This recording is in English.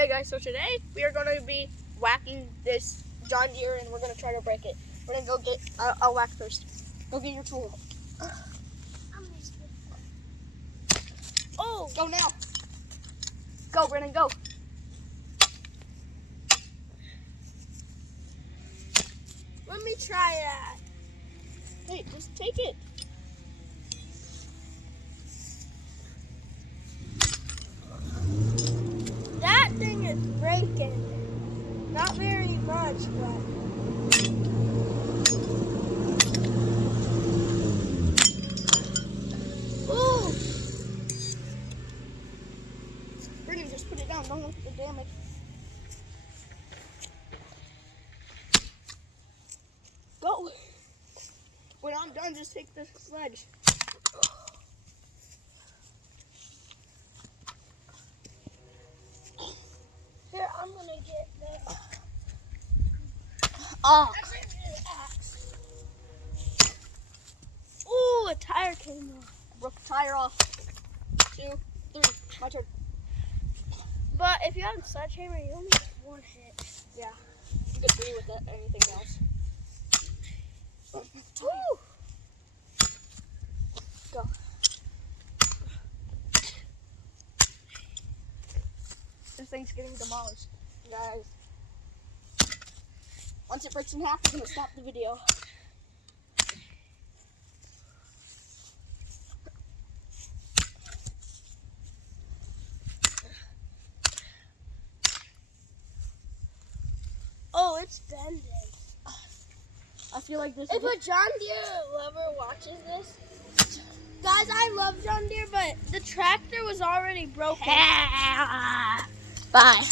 Hey guys, so today we are going to be whacking this John Deere and we're going to try to break it. We're going to go get, I'll whack first. Go get your tool. Oh! Go now. Go, Brennan, go. Let me try that. Hey, just take it. That thing is breaking. Not very much, but. Ooh! Brennan, just put it down. Don't look at the damage. Go. When I'm done, just take the sledge. Here, I'm gonna get the. Oh. Ooh, a tire came off. Broke the tire off. 2, 3. My turn. But if you have a sledgehammer, you only get one hit. Yeah. You get 3 with that, anything else. Ooh! Go. This thing's getting demolished, guys. Once it breaks in half, we're gonna stop the video. Oh, it's bending. I feel like this If a John Deere lover watches this, guys, I love John Deere, but the tractor was already broken. Bye.